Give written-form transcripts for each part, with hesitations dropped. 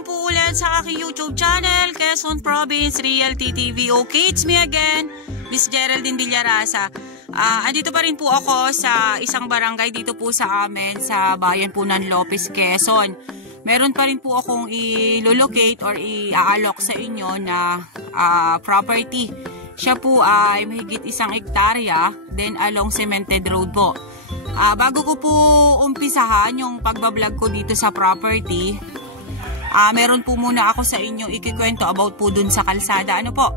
naman po ulit sa aking YouTube channel, Quezon Province Realty TV. Okay, it's me again, Miss Geraldine Villarasa. Andito pa rin po ako sa isang barangay dito po sa amin, sa bayan po ng Lopez, Quezon. Meron pa rin po akong i-locate or i-aalok sa inyo na property. Siya po ay mahigit 1 hektarya, then along cemented road po. Bago ko po umpisahan yung pagbablog ko dito sa property, meron po muna ako sa inyo ikikwento about po dun sa kalsada. Ano po?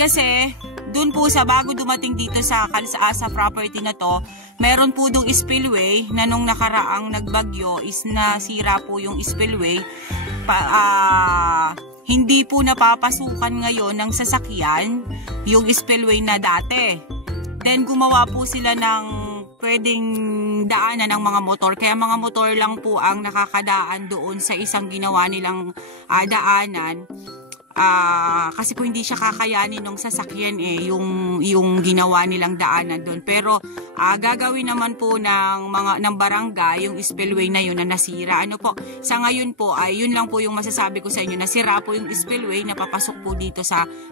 Kasi dun po sa bago dumating dito sa sa property na to, meron po dong spillway na nung nakaraang nagbagyo is nasira po yung spillway. Hindi po napapasukan ngayon ng sasakyan yung spillway na dati. Then gumawa po sila ng pwedeng daanan ng mga motor. Kaya mga motor lang po ang nakakadaan doon sa isang ginawa nilang daanan. Kasi po hindi siya kakayanin ng sasakyan yung ginawa nilang daanan doon. Pero gagawin naman po ng barangay yung spillway na yun na nasira. Ano po? Sa ngayon po ay yun lang po yung masasabi ko sa inyo. Nasira po yung spillway na papasok po dito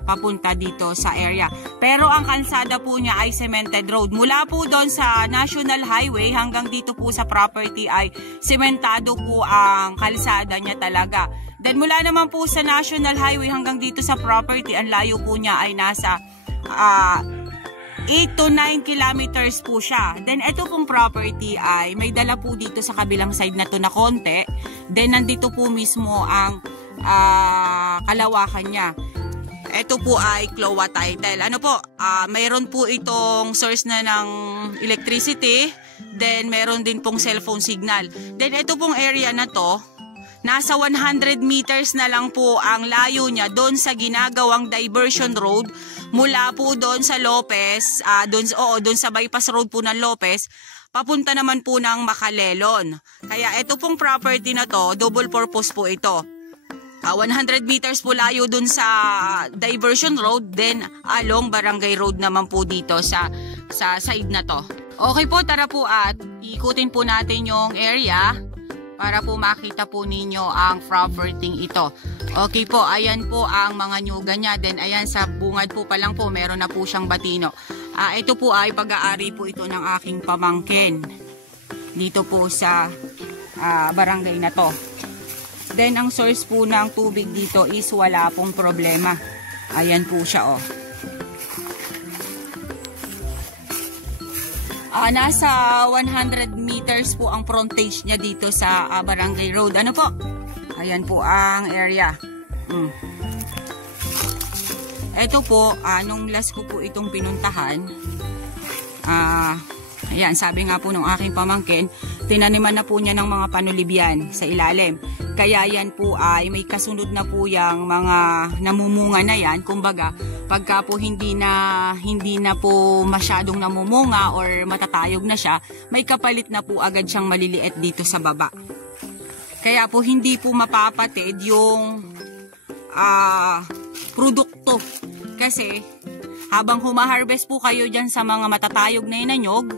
papunta dito sa area. Pero ang kalsada po niya ay cemented road. Mula po doon sa National Highway hanggang dito po sa property ay sementado po ang kalsada niya talaga. Then mula naman po sa National Highway hanggang dito sa property, ang layo po niya ay nasa 8 to 9 kilometers po siya. Then ito pong property ay may dala po dito sa kabilang side na to na konti. Then nandito po mismo ang kalawakan niya. Ito po ay CLOA title. Ano po? Mayroon po itong source na ng electricity. Then meron din pong cellphone signal. Then ito pong area na to, nasa 100 meters na lang po ang layo niya doon sa ginagawang diversion road mula po doon sa Lopez, doon sa bypass road po ng Lopez, papunta naman po ng Macalelon. Kaya ito pong property na to, double purpose po ito. 100 meters po layo doon sa diversion road, then along Barangay Road naman po dito sa side na to. Okay po, tara po at ikutin po natin yung area para po makita po ninyo ang property ito. Okay po, ayan po ang mga nyuga niya. Then ayan sa bungad po pa lang po, meron na po siyang batino. Ito po ay pag-aari po ito ng aking pamangkin dito po sa barangay na to. Then ang source po ng tubig dito is wala pong problema. Ayan po siya, oh. Nasa 100 meters po ang frontage niya dito sa Barangay Road. Ano po? Ayan po ang area. Ito po, nung last ko po itong pinuntahan, ayan, sabi nga po nung aking pamangkin, tinaniman na po niya ng mga panulibyan sa ilalim. Kaya yan po ay may kasunod na po yung mga namumunga na yan. Kumbaga, pagka po hindi na po masyadong namumunga or matatayog na siya, may kapalit na po agad siyang maliliit dito sa baba. Kaya po hindi po mapapatid yung produkto. Kasi habang humaharvest po kayo dyan sa mga matatayog na inanyog,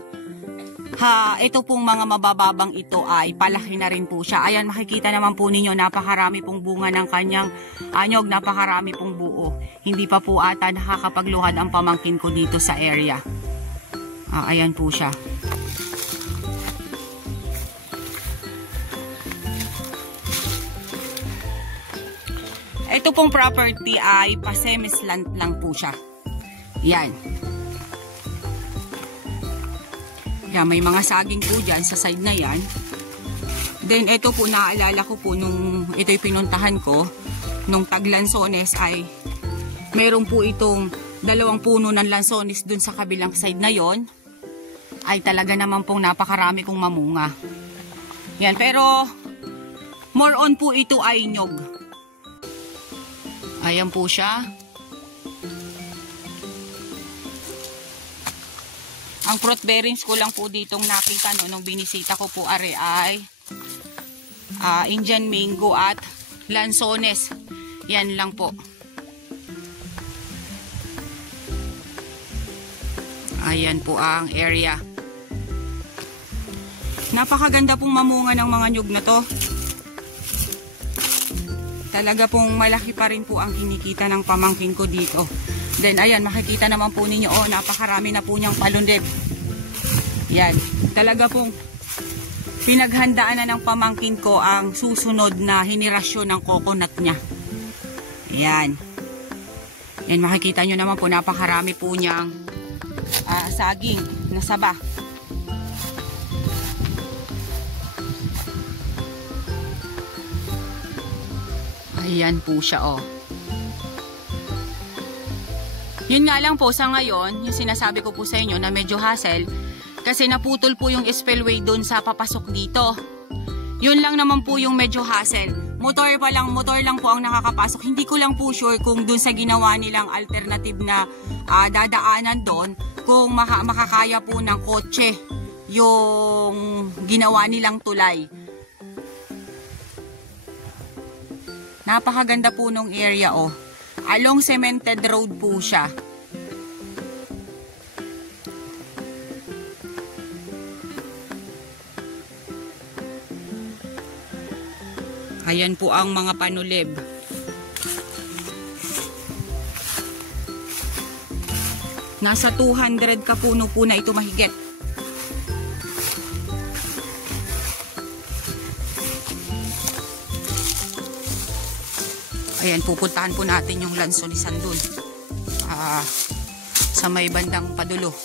ito pong mga mabababang ito ay palaki na rin po siya. Ayan, makikita naman po ninyo, napakarami pong bunga ng kanyang anyog, napakarami pong buo. Hindi pa po ata nakakapagluhad ang pamangkin ko dito sa area. Ayan po siya. Ito pong property ay pa-semis land lang po siya. Yan. Yan, may mga saging po dyan sa side na yan. Then ito po, naalala ko po nung ito'y pinuntahan ko, nung tag-lansones ay meron po itong 2 puno ng lansones dun sa kabilang side na yon. Ay talaga naman pong napakarami kong mamunga. Yan, pero more on po ito ay nyog. Ayan po siya. Ang fruit bearings ko lang po ditong nakita nung binisita ko po ay Indian mango at lansones. Yan lang po. Ayan po ang area. Napakaganda pong mamunga ng mga nyug na to. talaga pong malaki pa rin po ang kinikita ng pamangkin ko dito. Then ayan, makikita naman po ninyo, oh, napakarami na po niyang palunleb. Yan, talaga pong pinaghandaan na ng pamangkin ko ang susunod na henerasyon ng coconut niya. Yan. Yan, makikita nyo naman po, napakarami po niyang saging na saba. Ayan po siya, oh. Yun nga lang po, sa ngayon, yung sinasabi ko po sa inyo na medyo hassle, kasi naputol po yung spillway doon sa papasok dito. Yun lang naman po yung medyo hassle. Motor lang po ang nakakapasok. Hindi ko lang po sure kung doon sa ginawa nilang alternative na dadaanan doon, kung makakaya po ng kotse yung ginawa nilang tulay. Napakaganda po nung area, oh. Along cemented road po siya. Ayan po ang mga panulib. Nasa 200 kapuno po na ito mahigit. Ayan, pupuntahan po natin yung lansonisan dun. Sa may bandang padulo.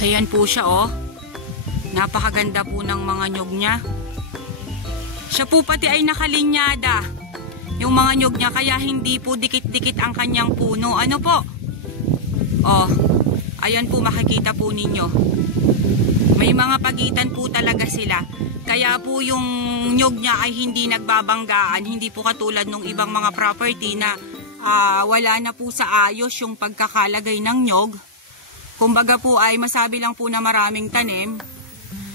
Ayan po siya, oh. Napakaganda po ng mga nyog niya. Siya po pati ay nakalinyada. Yung mga nyog niya, kaya hindi po dikit-dikit ang kanyang puno. Ano po? Oh, ayan po, makikita po ninyo. May mga pagitan po talaga sila. Kaya po yung nyog niya ay hindi nagbabanggaan. Hindi po katulad ng ibang mga property na wala na po sa ayos yung pagkakalagay ng nyog. Kumbaga po ay masabi lang po na maraming tanim.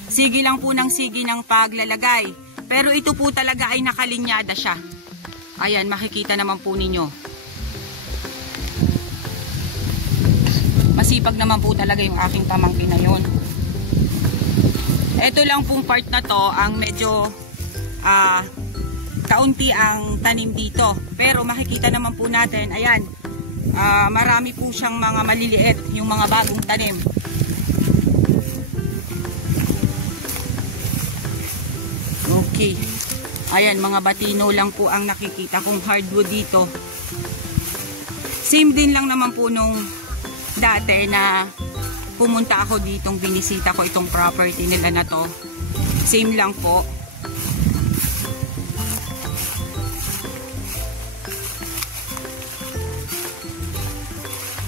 Sige lang po ng sige ng paglalagay. Pero ito po talaga ay nakalinyada siya. Ayan, makikita naman po ninyo. Masipag naman po talaga yung aking pamangkin na yun. Ito lang pong part na to ang medyo kaunti ang tanim dito. Pero makikita naman po natin, ayan, marami po siyang mga maliliit, yung mga bagong tanim. Okay. Ayan, mga batino lang po ang nakikita kong hardwood dito. Same din lang naman po nung dati na pumunta ako ditong binisita ko itong property nila na to. Same lang po.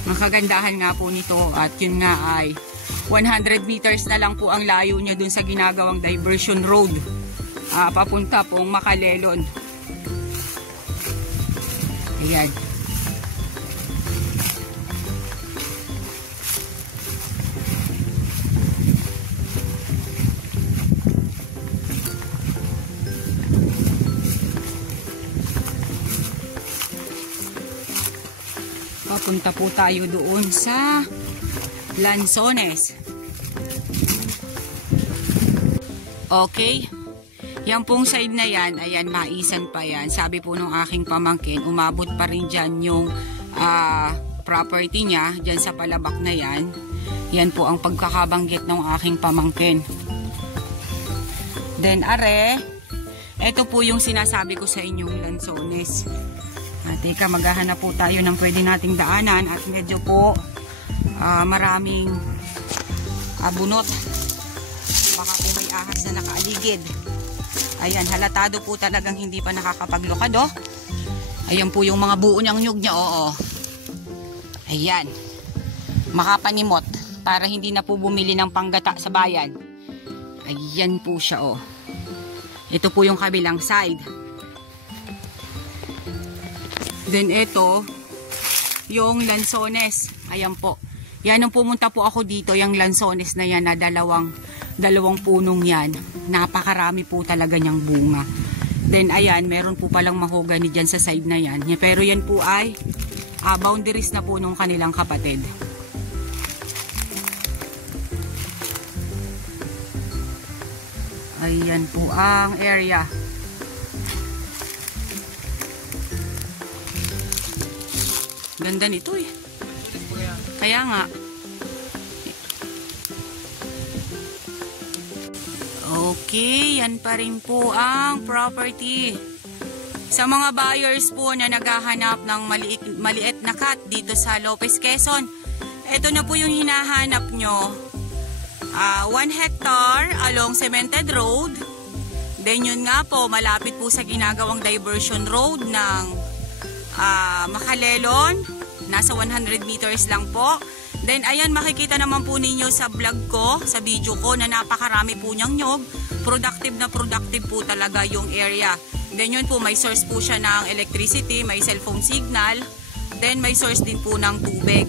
Makagandahan nga po nito at yun nga ay 100 meters na lang po ang layo niya dun sa ginagawang diversion road. Papunta pong Makalelon. Ayan. Papunta po tayo doon sa Lanzones. Okay. Yan pong side na yan, ayan, maisan pa yan. Sabi po nung aking pamangkin, umabot pa rin dyan yung property niya, dyan sa palabak na yan. Yan po ang pagkakabanggit ng aking pamangkin. Then, are, ito po yung sinasabi ko sa inyong Lanzones. Teka, maghahanap po tayo ng pwede nating daanan at medyo po maraming bunot. Baka po may ahas na nakaaligid. Ayan, halatado po talagang hindi pa nakakapaglukad, oh. Ayan po yung mga buo ng nyug niya, oo. Ayan. Makapanimot para hindi na po bumili ng panggata sa bayan. Ayan po siya, oh. Ito po yung kabilang side. Then ito, yung Lanzones. Ayan po. Yan, nung pumunta po ako dito, yung Lanzones na yan na dalawang punong yan. Napakarami po talaga niyang bunga. Then ayan, meron po palang mahogany dyan sa side na yan. Pero yan po ay boundaries na po nung kanilang kapatid. Ayan po ang area. Ganda nito eh. Kaya nga. Okay, yan pa rin po ang property. Sa mga buyers po na naghahanap ng maliit na cut dito sa Lopez, Quezon, ito na po yung hinahanap nyo. 1 hectare along Cemented Road. Then yun nga po, malapit po sa ginagawang diversion road ng Makalelon. Nasa 100 meters lang po. Then ayan, makikita naman po ninyo sa vlog ko, sa video ko, na napakarami po niyang nyog. Productive na productive po talaga yung area. Then yun po, may source po siya ng electricity, may cellphone signal. Then may source din po ng tubig.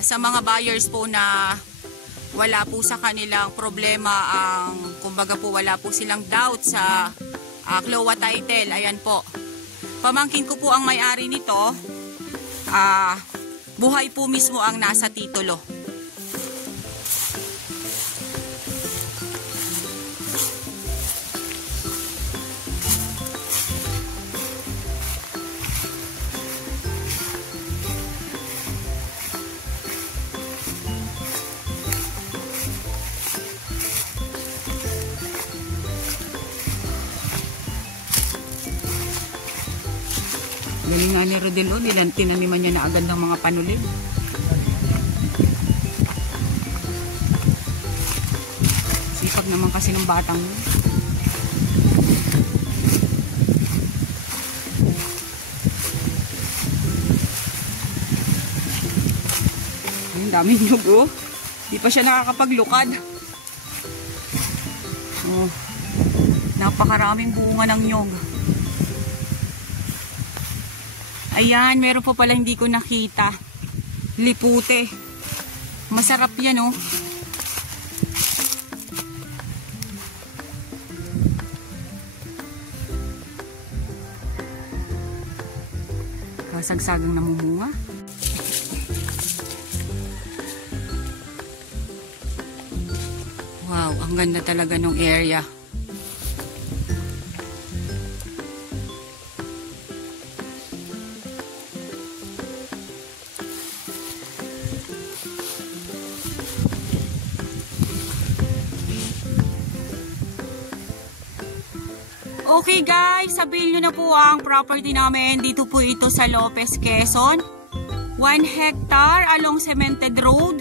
Sa mga buyers po na wala po sa kanilang problema, kumbaga po wala po silang doubt sa CLOA title, ayan po. Pamangkin ko po ang may-ari nito. Buhay po mismo ang nasa titulo. Galing nga ni Rodel, tinaniman niya na agad ng mga panulid. Sipag naman kasi ng batang mo. Ang daming nyug oh. Di pa siya nakakapaglukad. Oh, napakaraming bunga ng nyog. Ayan, meron po pala hindi ko nakita. Lipute. Masarap yan, oh. Kasagsagang namumunga. Wow, ang ganda talaga ng area. Okay guys, sabihin nyo na po ang property namin. Dito po ito sa Lopez, Quezon. 1 hectare along Cemented Road.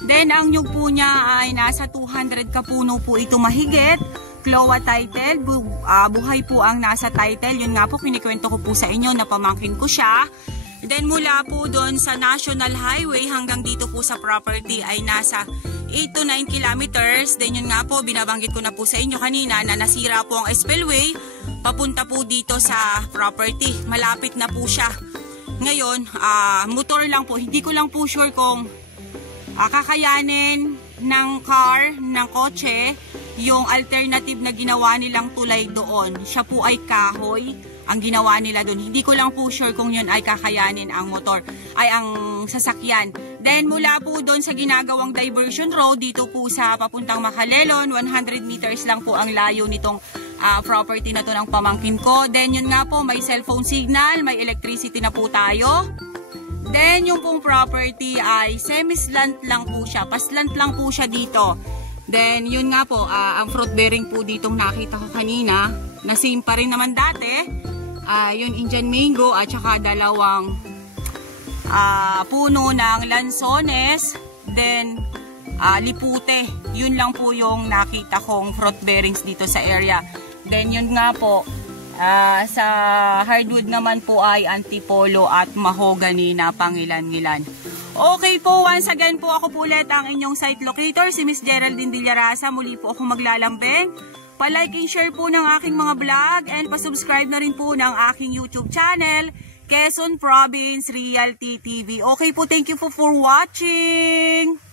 Then ang nyug po niya ay nasa 200 kapuno po ito mahigit. CLOA title, buhay po ang nasa title. Yun nga po, kinikwento ko po sa inyo na pamangkin ko siya. Then mula po doon sa National Highway hanggang dito po sa property ay nasa 8 to 9 kilometers. Then yun nga po, binabanggit ko na po sa inyo kanina na nasira po ang spillway papunta po dito sa property. Malapit na po siya. Ngayon, motor lang po. Hindi ko lang po sure kung kakayanin ng car, ng kotse, yung alternative na ginawa nilang tulay doon. Siya po ay kahoy ang ginawa nila doon. Hindi ko lang po sure kung yun ay kakayanin ang motor, ay ang sasakyan. Then mula po doon sa ginagawang diversion road, dito po sa papuntang Makalelon, 100 meters lang po ang layo nitong property na to ng pamangkin ko. Then yun nga po, may cellphone signal, may electricity na po tayo. Then yung pong property ay semi-slant lang po siya, paslant lang po siya dito. Then yun nga po, ang fruit bearing po ditong nakita ko kanina, na same pa rin naman dati. Yung Indian mango at saka dalawang puno ng lansones, then lipute. Yun lang po yung nakita kong fruit bearings dito sa area. Then yun nga po, sa hardwood naman po ay antipolo at mahogany na pangilan-ngilan. Okay po, once again po ako po ulit ang inyong site locator, si Miss Geraldine Villarasa. Muli po ako maglalambing. Pa-like and share po ng aking mga vlog and pa-subscribe na rin po ng aking YouTube channel, Quezon Province Realty TV. Okay po, thank you for watching!